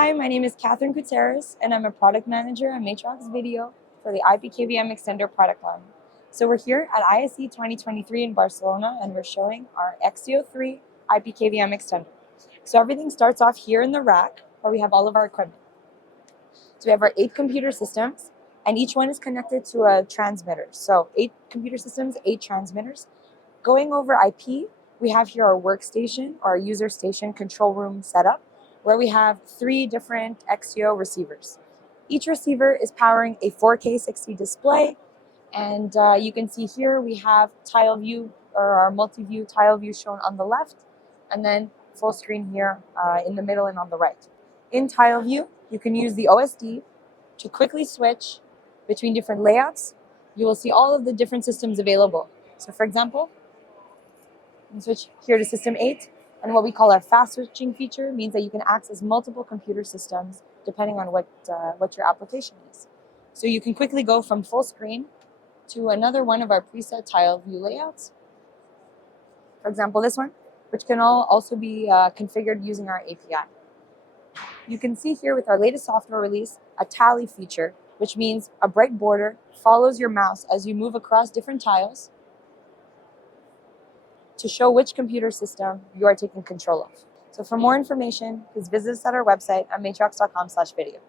Hi, my name is Koutsaris, and I'm a product manager at Matrox Video for the IP KVM extender product line. So we're here at ISE 2023 in Barcelona, and we're showing our Extio 3 IP KVM extender. So everything starts off here in the rack, where we have all of our equipment. So we have our 8 computer systems, and each one is connected to a transmitter. So 8 computer systems, 8 transmitters. Going over IP, we have here our workstation, or our user station control room setup, where we have 3 different Extio receivers. Each receiver is powering a 4K 60 display, and you can see here we have tile view, or our multi-view tile view shown on the left, and then full screen here in the middle and on the right. In tile view, you can use the OSD to quickly switch between different layouts. You will see all of the different systems available. So for example, you can switch here to system 8, and what we call our fast switching feature means that you can access multiple computer systems depending on what your application is. So you can quickly go from full screen to another one of our preset tile view layouts. For example, this one, which can also be configured using our API. You can see here with our latest software release, a tally feature, which means a bright border follows your mouse as you move across different tiles to show which computer system you are taking control of. So for more information, please visit us at our website at matrox.com/video.